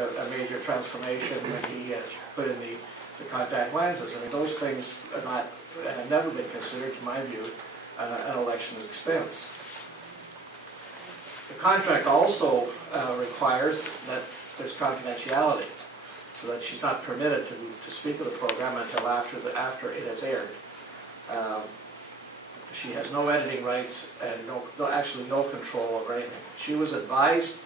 a major transformation when he put in the contact lenses. I mean, those things are not, and have never been considered, in my view, an election's expense. The contract also requires that there's confidentiality, so that she's not permitted to speak of the program until after it has aired. She has no editing rights and actually no control over anything. She was advised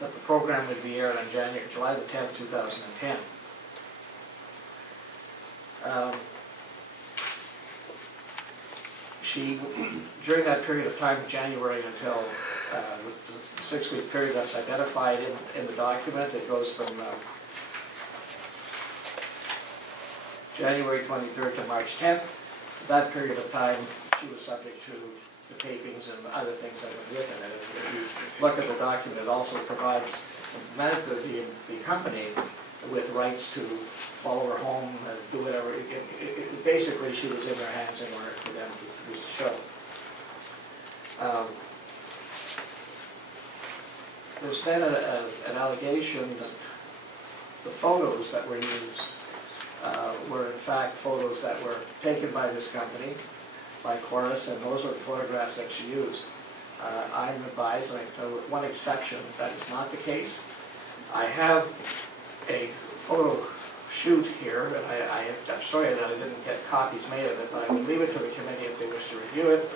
that the program would be aired on July the 10th, 2010. She, during that period of time, January until the 6-week period that's identified in the document, it goes from January 23rd to March 10th. That period of time, she was subject to the tapings and other things that went with it. And if you look at the document, it also provides the company with rights to follow her home and do whatever. Basically, she was in their hands in order for them to produce the show. There's been an allegation that the photos that were used were in fact photos that were taken by this company, by Chorus, and those are the photographs that she used. I'm advised, with one exception, that is not the case. I have a photo shoot here, and I'm sorry that I didn't get copies made of it, but I will leave it to the committee if they wish to review it,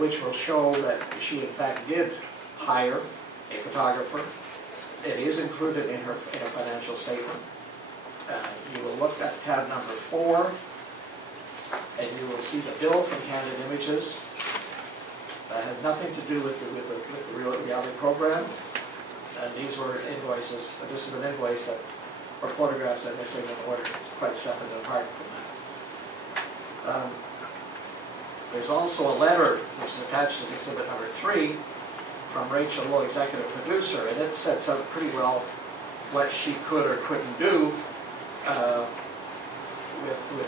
which will show that she in fact did hire a photographer. It is included in her financial statement. You will look at tab number 4, and you will see the bill from Candid Images. That had nothing to do with the reality program. And these were invoices. This is an invoice that for photographs that missing in order. It's quite separate and apart from that. There's also a letter which is attached to exhibit number 3 from Rachel Lowe, executive producer, and it sets out pretty well what she could or couldn't do with the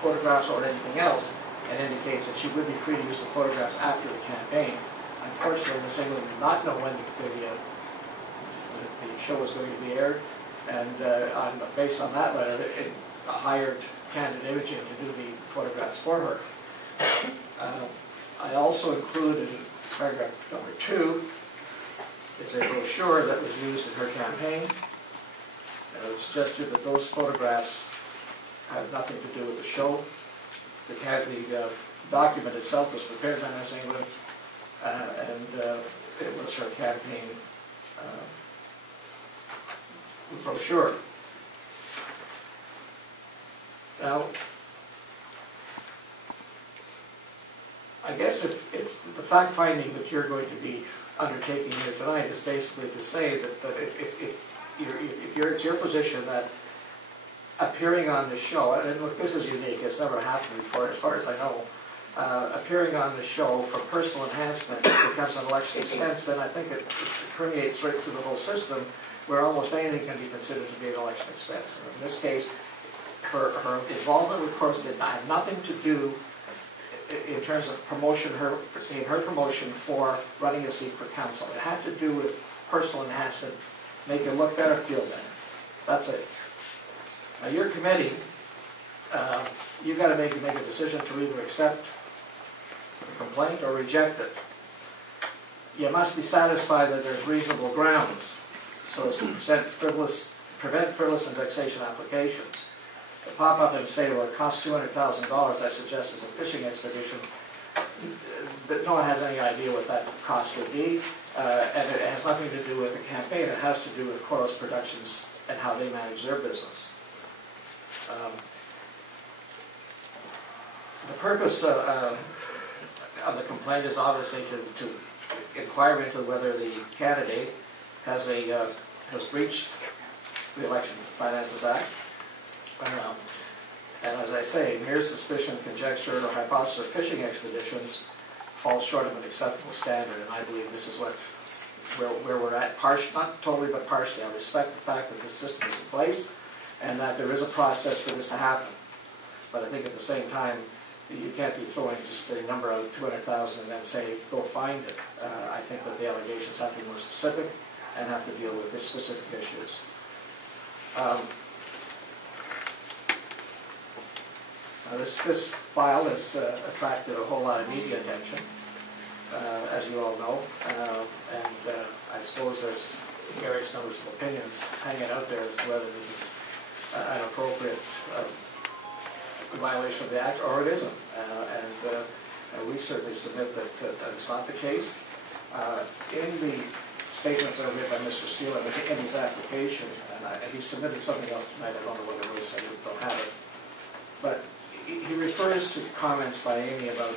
photographs or anything else, and indicates that she would be free to use the photographs after the campaign. Unfortunately, Ms. England did not know when the show was going to be aired, and based on that letter, it hired Candid Imaging to do the photographs for her. I also included in paragraph number 2 is a brochure that was used in her campaign. And it suggested that those photographs had nothing to do with the show. The document itself was prepared by Ms. England, and it was her campaign brochure. Now, I guess if the fact-finding that you're going to be undertaking here tonight is basically to say that it's your position that appearing on the show, and look, this is unique, it's never happened before as far as I know, appearing on the show for personal enhancement becomes an election expense, then I think it permeates right through the whole system where almost anything can be considered to be an election expense. And in this case, her involvement with Chorus did not have nothing to do in terms of promotion, her promotion for running a seat for council. It had to do with personal enhancement, make you look better, feel better. That's it. Now your committee, you've got to make a decision to either accept the complaint or reject it. You must be satisfied that there's reasonable grounds so as to prevent frivolous and vexation applications. To pop up and say, well, it costs $200,000, I suggest, as a fishing expedition, but no one has any idea what that cost would be, and it has nothing to do with the campaign. It has to do with Chorus Productions and how they manage their business. The purpose of the complaint is obviously to inquire into whether the candidate has breached the Election Finances Act. And as I say, mere suspicion, conjecture, or hypothesis of fishing expeditions falls short of an acceptable standard, and I believe this is where we're at, not totally, but partially. I respect the fact that this system is in place and that there is a process for this to happen. But I think at the same time, you can't be throwing just a number out of $200,000 and then say, go find it. I think that the allegations have to be more specific. and have to deal with the specific issues. This file has attracted a whole lot of media attention, as you all know, and I suppose there's various numbers of opinions hanging out there as to whether this is an appropriate violation of the Act or it isn't. And we certainly submit that it's not the case. In the statements that were made by Mr. Steele in his application, and he submitted something else tonight, I don't know what it was, I don't have it, but he refers to comments by Amy about,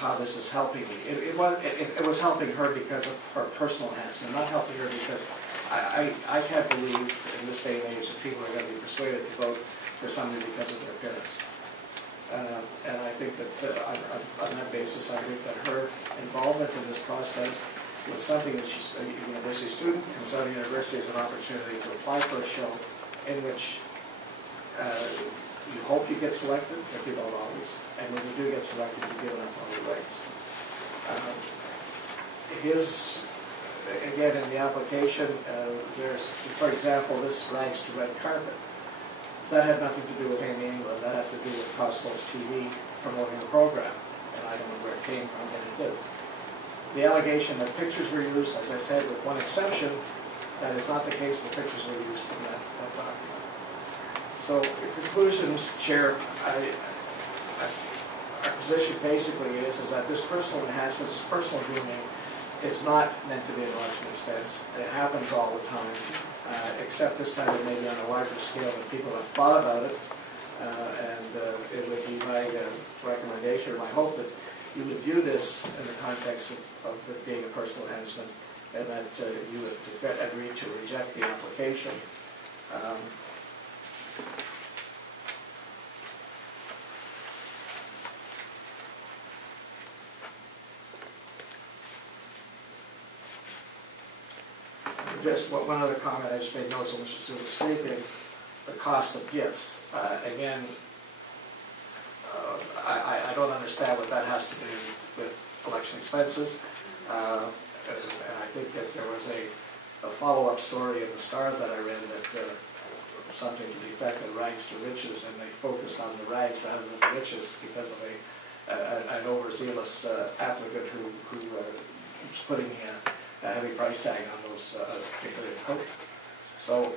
how this is helping me. It was helping her because of her personal enhancement, not helping her because I can't believe in this day and age that people are going to be persuaded to vote for somebody because of their appearance. And I think that on that basis, I think that her involvement in this process was something that she's a university student, comes out of university as an opportunity to apply for a show in which you hope you get selected, but you don't always. And when you do get selected, you're given up all your rights. Again, in the application, there's, for example, this rags to red carpet. That had nothing to do with Amy England. That had to do with Cosmos TV promoting the program. And I don't know where it came from, but it did. The allegation that pictures were used, as I said, with one exception, that is not the case. The pictures were used from that document. So, in conclusion, Mr. Chair, our position basically is that this personal enhancement, this personal grooming, is not meant to be an election expense. It happens all the time, except this time it may be on a larger scale than people have thought about it. It would be my recommendation, or my hope, that you would view this in the context of it being a personal enhancement, and that you would agree to reject the application. Just one other comment I just made notes on, Mr. Steele was speaking, the cost of gifts. Again, I don't understand what that has to do with election expenses. And I think that there was a follow-up story in the Star that I read that something to the effect of rags to riches, and they focused on the rags rather than the riches because of an overzealous applicant who was putting a heavy price tag on those particular coats. So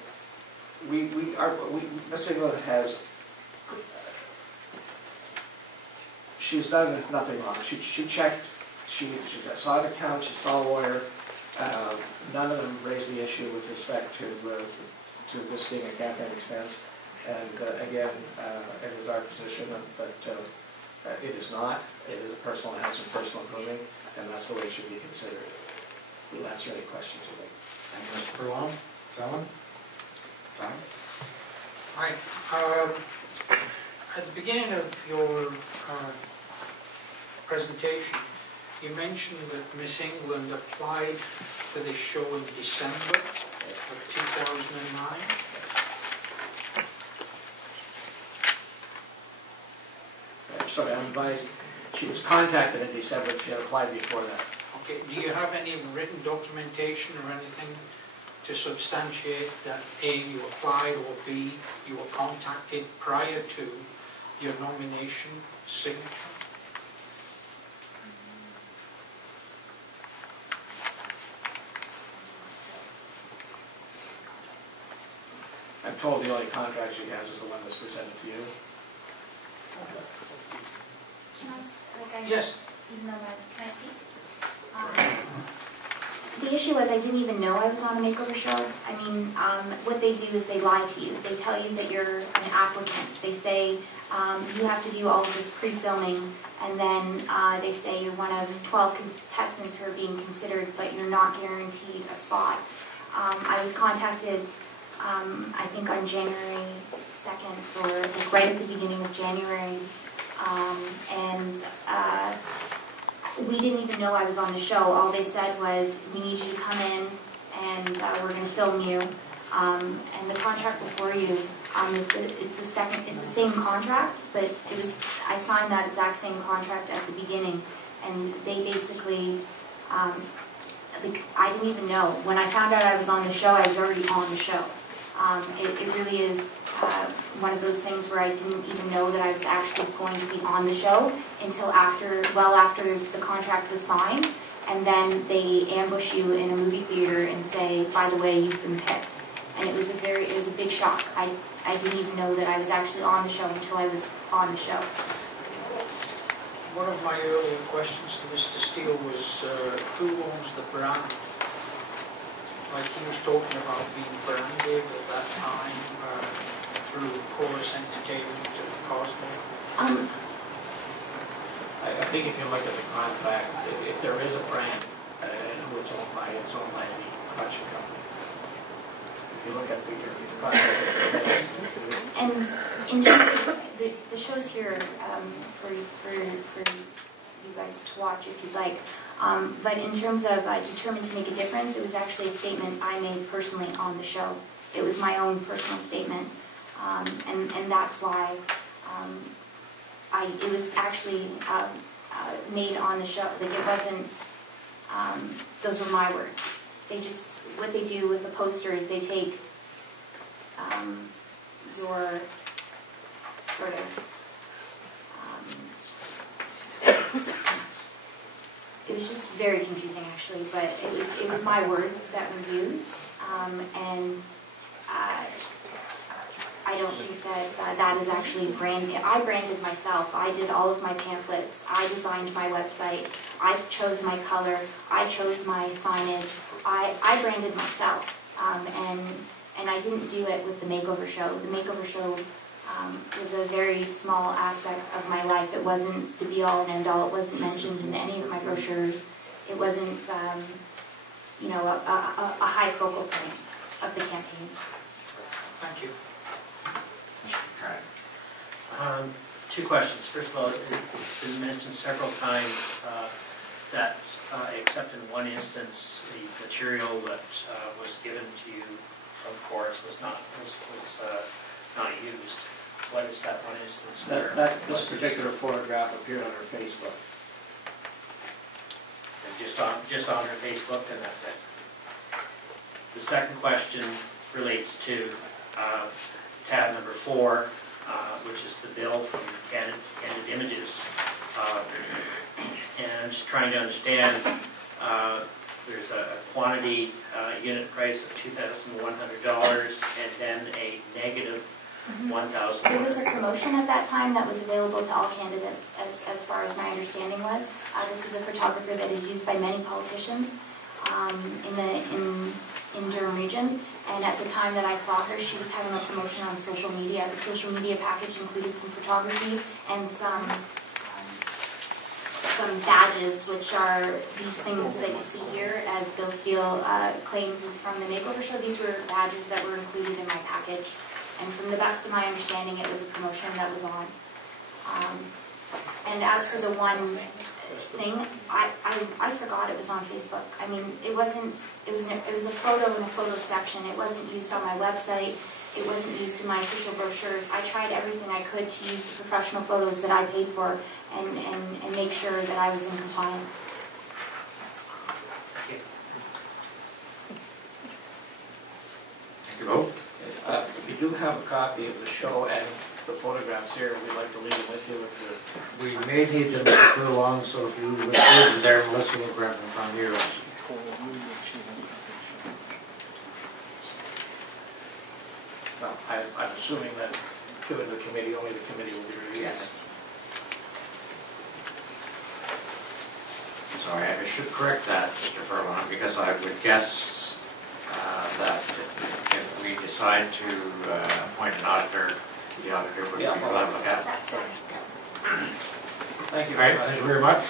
Ms. England has, she's done nothing wrong. She checked, she saw an account, she saw a lawyer. None of them raised the issue with respect to this being a campaign expense. And again, it is our position that it is not. It is a personal enhancement, personal grooming, and that's the way it should be considered. We'll answer any questions you think. Thank you, Mr. Furlong. John? John? Hi. At the beginning of your presentation, you mentioned that Miss England applied for this show in December of 2009. Sorry, I'm advised she was contacted in December. She had applied before that. Okay. Do you have any written documentation or anything to substantiate that A, you applied, or B, you were contacted prior to your nomination signature? I'm told the only contract she has is the one that's presented to you. Can I, Yes. Even though can I see? The issue was I didn't even know I was on a makeover show. I mean, what they do is they lie to you. They tell you that you're an applicant. They say you have to do all of this pre-filming, and then they say you're one of 12 contestants who are being considered, but you're not guaranteed a spot. I was contacted, I think on January 2nd, or I think right at the beginning of January, and we didn't even know I was on the show. All they said was, we need you to come in and we're going to film you. And the contract before you, it's the same contract, but I signed that exact same contract at the beginning. And they basically, I didn't even know. When I found out I was on the show, I was already on the show. It really is one of those things where I didn't even know that I was actually going to be on the show until after the contract was signed, and then they ambush you in a movie theater and say, by the way, you've been picked. And it was a big shock. I didn't even know that I was actually on the show until I was on the show. One of my earlier questions to Mr. Steele was who owns the brand? Like he was talking about being branded at that time through Chorus Entertainment and Cosmo. I think if you look at the contract, if there is a brand, who it's owned by the production company. If you look at the contract. And in terms of the shows here for you guys to watch if you'd like, but in terms of determined to make a difference, it was actually a statement I made personally on the show. It was my own personal statement, and that's why it was actually made on the show. Like it wasn't, those were my words. They just, what they do with the poster is they take your sort of, it was just very confusing actually, but it was my words that were used, and I don't think that that is actually branding. I branded myself. I did all of my pamphlets. I designed my website. I chose my color. I chose my signage. I branded myself, and I didn't do it with the makeover show. The makeover show was a very small aspect of my life. It wasn't the be-all and end-all. It wasn't mentioned in any of my brochures. It wasn't, a high focal point of the campaign. Thank you. Two questions. First of all, it's been mentioned several times that, except in one instance, the material that was given to you from Chorus was not used. What is that one instance? This particular photograph appeared on her Facebook. And just on her Facebook, and that's it. The second question relates to tab number 4, which is the bill from Candid Images. And I'm just trying to understand, there's a quantity unit price of $2,100 and then a negative $1,000. There was a promotion at that time that was available to all candidates, as far as my understanding was. This is a photographer that is used by many politicians in Durham region. And at the time that I saw her, she was having a promotion on social media. The social media package included some photography and some badges, which are these things that you see here, as Bill Steele claims is from the makeover show. These were badges that were included in my package. And from the best of my understanding, it was a promotion that was on. And as for the one thing, I forgot it was on Facebook. I mean, it was a photo in the photo section. It wasn't used on my website. It wasn't used in my official brochures. I tried everything I could to use the professional photos that I paid for and make sure that I was in compliance. Take a vote. If you do have a copy of the show and the photographs here, we'd like to leave them with you. We may need them to put along, so if you would leave them there, Melissa will grab them from you. Well, I'm assuming that given the committee, only the committee will be reviewing it. Sorry, I should correct that, Mr. Furlong, because I would guess that if we decide to appoint an auditor, the auditor would be allowed to look at it. That's it. Thank you All right, very much. thank you very much.